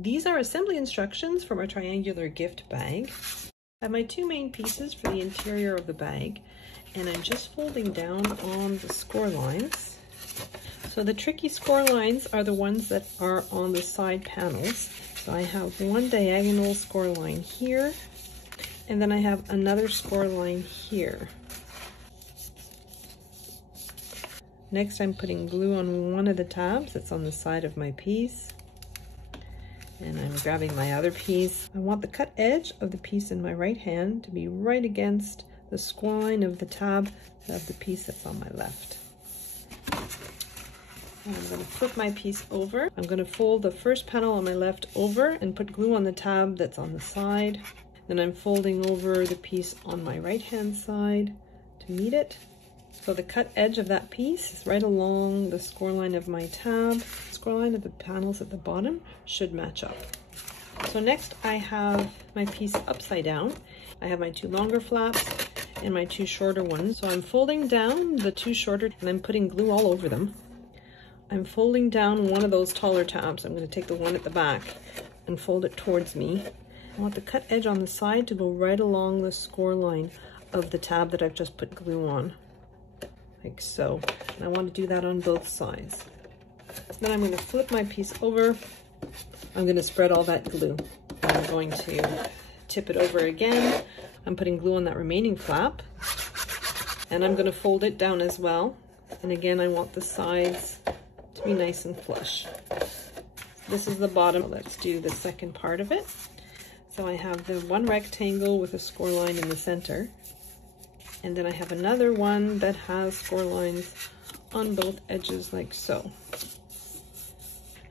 These are assembly instructions from our Trangular Gift Bag. I have my two main pieces for the interior of the bag, and I'm just folding down on the score lines. So the tricky score lines are the ones that are on the side panels. So I have one diagonal score line here, and then I have another score line here. Next, I'm putting glue on one of the tabs that's on the side of my piece. And I'm grabbing my other piece. I want the cut edge of the piece in my right hand to be right against the score line of the tab of the piece that's on my left. And I'm going to flip my piece over. I'm going to fold the first panel on my left over and put glue on the tab that's on the side. Then I'm folding over the piece on my right hand side to meet it. So the cut edge of that piece is right along the score line of my tab. The score line of the panels at the bottom should match up. So next I have my piece upside down. I have my two longer flaps and my two shorter ones. So I'm folding down the two shorter and I'm putting glue all over them. I'm folding down one of those taller tabs. I'm going to take the one at the back and fold it towards me. I want the cut edge on the side to go right along the score line of the tab that I've just put glue on. Like so. And I want to do that on both sides. Then I'm going to flip my piece over. I'm going to spread all that glue. I'm going to tip it over again. I'm putting glue on that remaining flap. And I'm going to fold it down as well. And again, I want the sides to be nice and flush. This is the bottom. Let's do the second part of it. So I have the one rectangle with a score line in the center. And then I have another one that has score lines on both edges like so.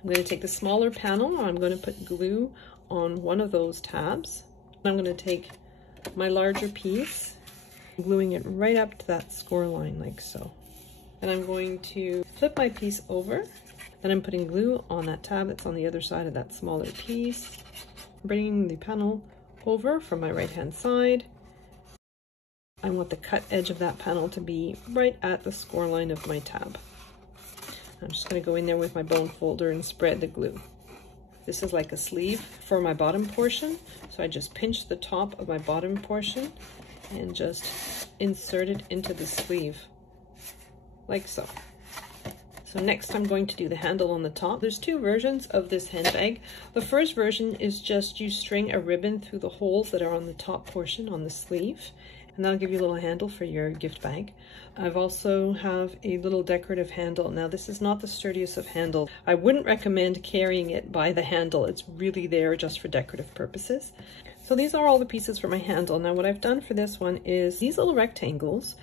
I'm going to take the smaller panel, I'm going to put glue on one of those tabs. I'm going to take my larger piece, gluing it right up to that score line like so. And I'm going to flip my piece over, then I'm putting glue on that tab that's on the other side of that smaller piece, bringing the panel over from my right hand side. I want the cut edge of that panel to be right at the score line of my tab. I'm just going to go in there with my bone folder and spread the glue. This is like a sleeve for my bottom portion, so I just pinch the top of my bottom portion and just insert it into the sleeve, like so. So next I'm going to do the handle on the top. There's two versions of this handbag. The first version is just you string a ribbon through the holes that are on the top portion on the sleeve, and that'll give you a little handle for your gift bag. I've also have a little decorative handle. Now this is not the sturdiest of handles. I wouldn't recommend carrying it by the handle. It's really there just for decorative purposes. So these are all the pieces for my handle. Now what I've done for this one is these little rectangles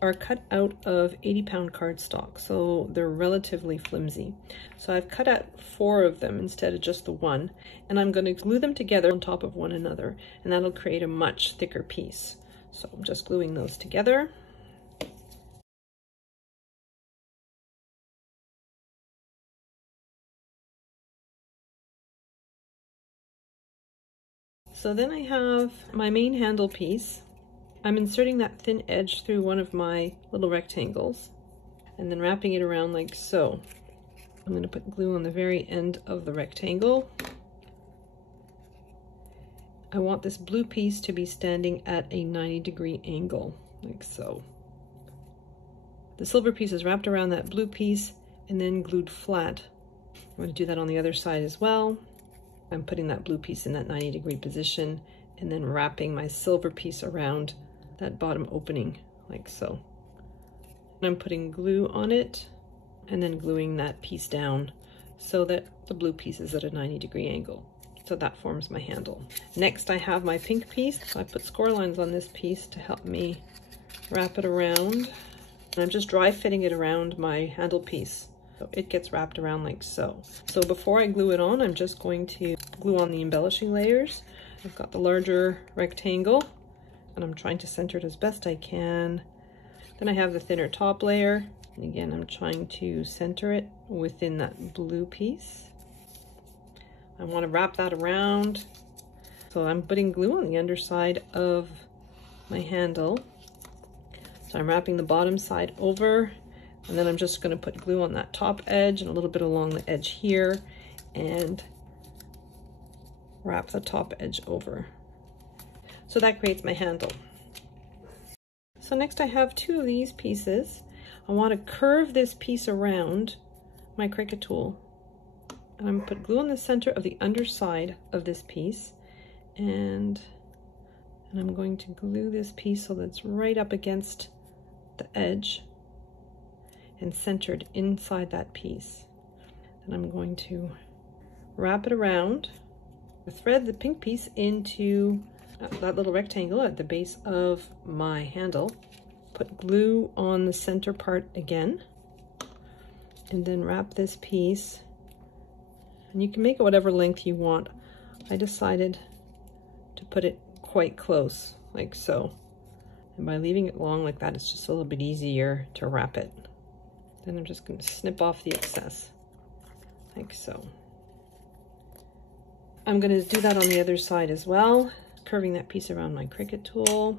are cut out of 80-pound cardstock, so they're relatively flimsy. So I've cut out 4 of them instead of just the one, and I'm going to glue them together on top of one another, and that'll create a much thicker piece. So I'm just gluing those together. So then I have my main handle piece. I'm inserting that thin edge through one of my little rectangles and then wrapping it around like so. I'm going to put glue on the very end of the rectangle. I want this blue piece to be standing at a 90-degree angle, like so. The silver piece is wrapped around that blue piece and then glued flat. I'm going to do that on the other side as well. I'm putting that blue piece in that 90-degree position and then wrapping my silver piece around that bottom opening, like so. And I'm putting glue on it and then gluing that piece down so that the blue piece is at a 90-degree angle. So that forms my handle. Next I have my pink piece. I put score lines on this piece to help me wrap it around. And I'm just dry fitting it around my handle piece. So it gets wrapped around like so. So before I glue it on, I'm just going to glue on the embellishing layers. I've got the larger rectangle and I'm trying to center it as best I can. Then I have the thinner top layer. And again, I'm trying to center it within that blue piece. I want to wrap that around. So I'm putting glue on the underside of my handle. So I'm wrapping the bottom side over, and then I'm just going to put glue on that top edge and a little bit along the edge here, and wrap the top edge over. So that creates my handle. So next I have two of these pieces. I want to curve this piece around my Cricut tool. And I'm going to put glue on the center of the underside of this piece. And I'm going to glue this piece so that's right up against the edge and centered inside that piece. And I'm going to wrap it around, thread the pink piece into that little rectangle at the base of my handle, put glue on the center part again, and then wrap this piece. And you can make it whatever length you want. I decided to put it quite close, like so. And by leaving it long like that, it's just a little bit easier to wrap it. Then I'm just going to snip off the excess, like so. I'm going to do that on the other side as well, curving that piece around my Cricut tool,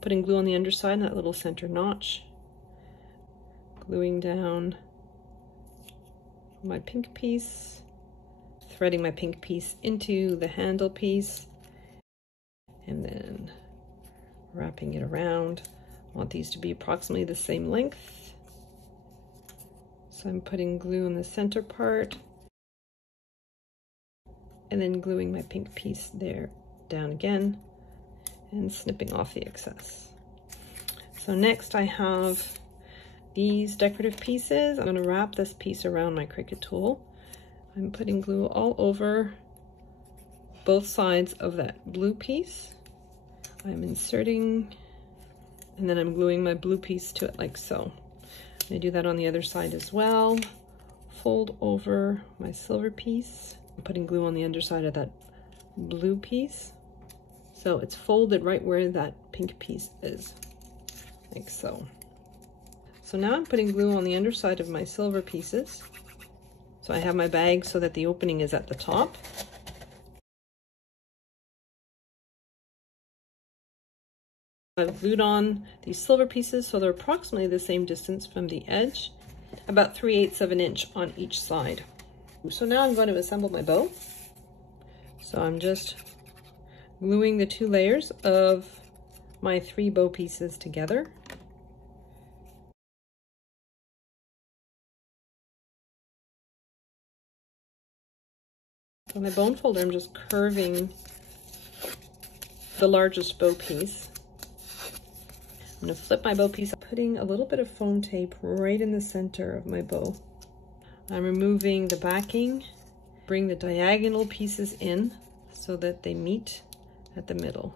putting glue on the underside in that little center notch, gluing down my pink piece, threading my pink piece into the handle piece, and then wrapping it around. I want these to be approximately the same length. So I'm putting glue on the center part and then gluing my pink piece there down again and snipping off the excess. So next I have these decorative pieces. I'm going to wrap this piece around my Cricut tool. I'm putting glue all over both sides of that blue piece. I'm inserting and then I'm gluing my blue piece to it like so. I do that on the other side as well. Fold over my silver piece. I'm putting glue on the underside of that blue piece. So it's folded right where that pink piece is, like so. So now I'm putting glue on the underside of my silver pieces. So I have my bag so that the opening is at the top. I've glued on these silver pieces so they're approximately the same distance from the edge, about 3/8 of an inch on each side. So now I'm going to assemble my bow. So I'm just gluing the two layers of my 3 bow pieces together. On my bone folder, I'm just curving the largest bow piece. I'm going to flip my bow piece, putting a little bit of foam tape right in the center of my bow. I'm removing the backing, bring the diagonal pieces in so that they meet at the middle.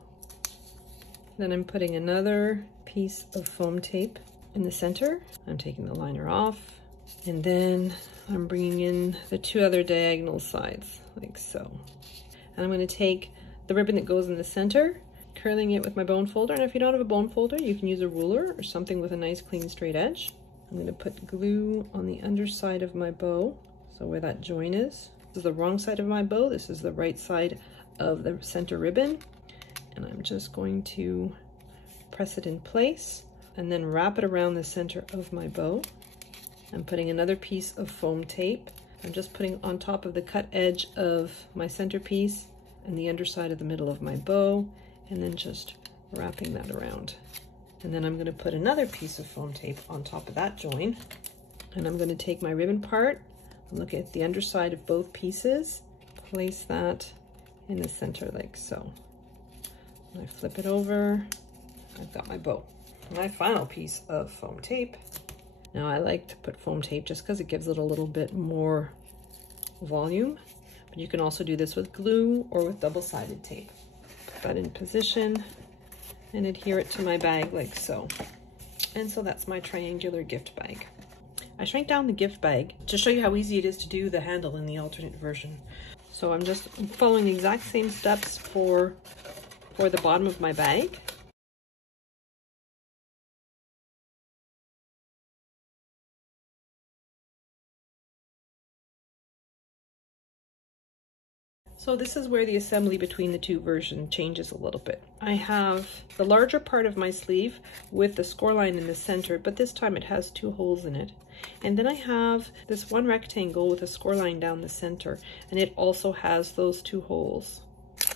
Then I'm putting another piece of foam tape in the center. I'm taking the liner off, and then I'm bringing in the 2 other diagonal sides, like so. And I'm going to take the ribbon that goes in the center, curling it with my bone folder, and if you don't have a bone folder, you can use a ruler or something with a nice clean straight edge. I'm going to put glue on the underside of my bow, so where that join is. This is the wrong side of my bow, this is the right side of the center ribbon, and I'm just going to press it in place and then wrap it around the center of my bow. I'm putting another piece of foam tape. I'm just putting on top of the cut edge of my centerpiece and the underside of the middle of my bow, and then just wrapping that around. And then I'm going to put another piece of foam tape on top of that join, and I'm going to take my ribbon part and look at the underside of both pieces, place that in the center like so. And I flip it over, I've got my bow. My final piece of foam tape. Now I like to put foam tape just because it gives it a little bit more volume, but you can also do this with glue or with double-sided tape. Put that in position and adhere it to my bag like so. And so that's my triangular gift bag. I shrank down the gift bag to show you how easy it is to do the handle in the alternate version. So I'm just following the exact same steps for the bottom of my bag. So this is where the assembly between the two versions changes a little bit. I have the larger part of my sleeve with the score line in the center, but this time it has 2 holes in it. And then I have this one rectangle with a score line down the center, and it also has those 2 holes.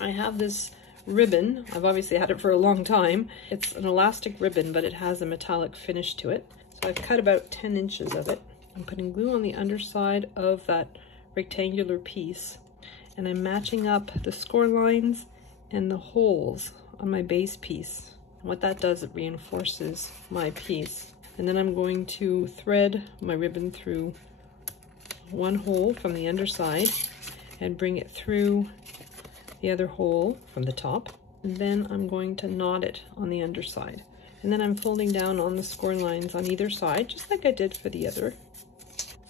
I have this ribbon. I've obviously had it for a long time. It's an elastic ribbon, but it has a metallic finish to it. So I've cut about 10 inches of it. I'm putting glue on the underside of that rectangular piece, and I'm matching up the score lines and the holes on my base piece. And what that does, it reinforces my piece. And then I'm going to thread my ribbon through one hole from the underside and bring it through the other hole from the top. And then I'm going to knot it on the underside. And then I'm folding down on the score lines on either side, just like I did for the other.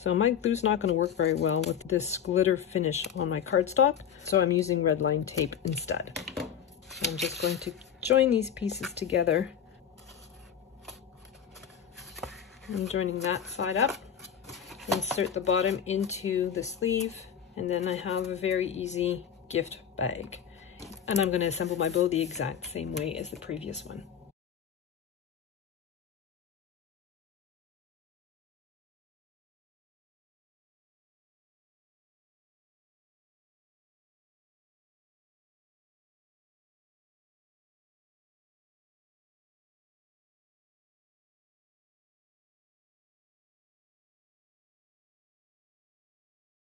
So my glue's not going to work very well with this glitter finish on my cardstock, so I'm using red line tape instead. So I'm just going to join these pieces together. I'm joining that side up, insert the bottom into the sleeve, and then I have a very easy gift bag. And I'm going to assemble my bow the exact same way as the previous one.